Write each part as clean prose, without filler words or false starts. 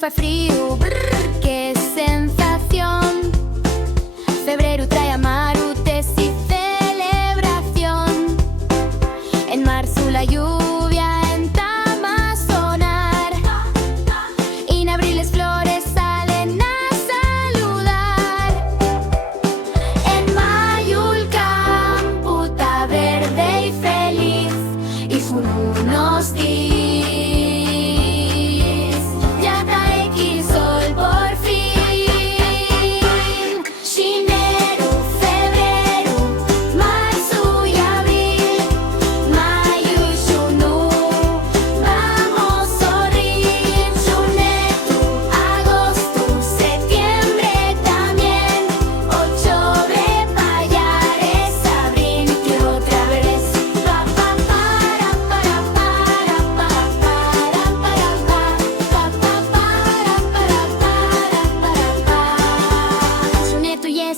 Fa frío, brr, qué sensación. Febrero trae amarutes y celebración. En marzo la lluvia entama a sonar. Y en abril las flores salen a saludar. En mayo el campo está verde y feliz. Y son unos días.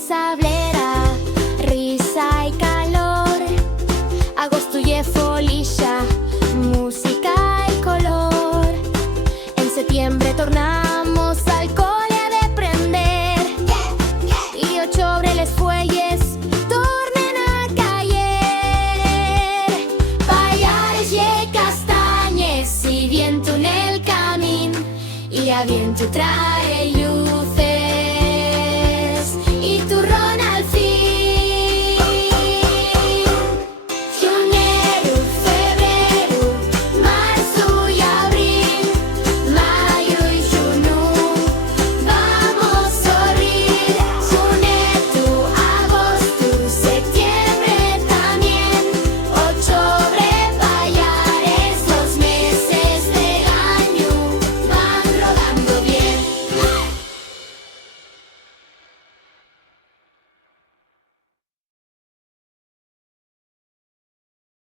Sablera, risa y calor. Agosto y folilla, música y color. En septiembre tornamos al cole de prender. Y octubre les fuelles tornen a caer. Payares y castañes y viento en el camino. Y a viento trae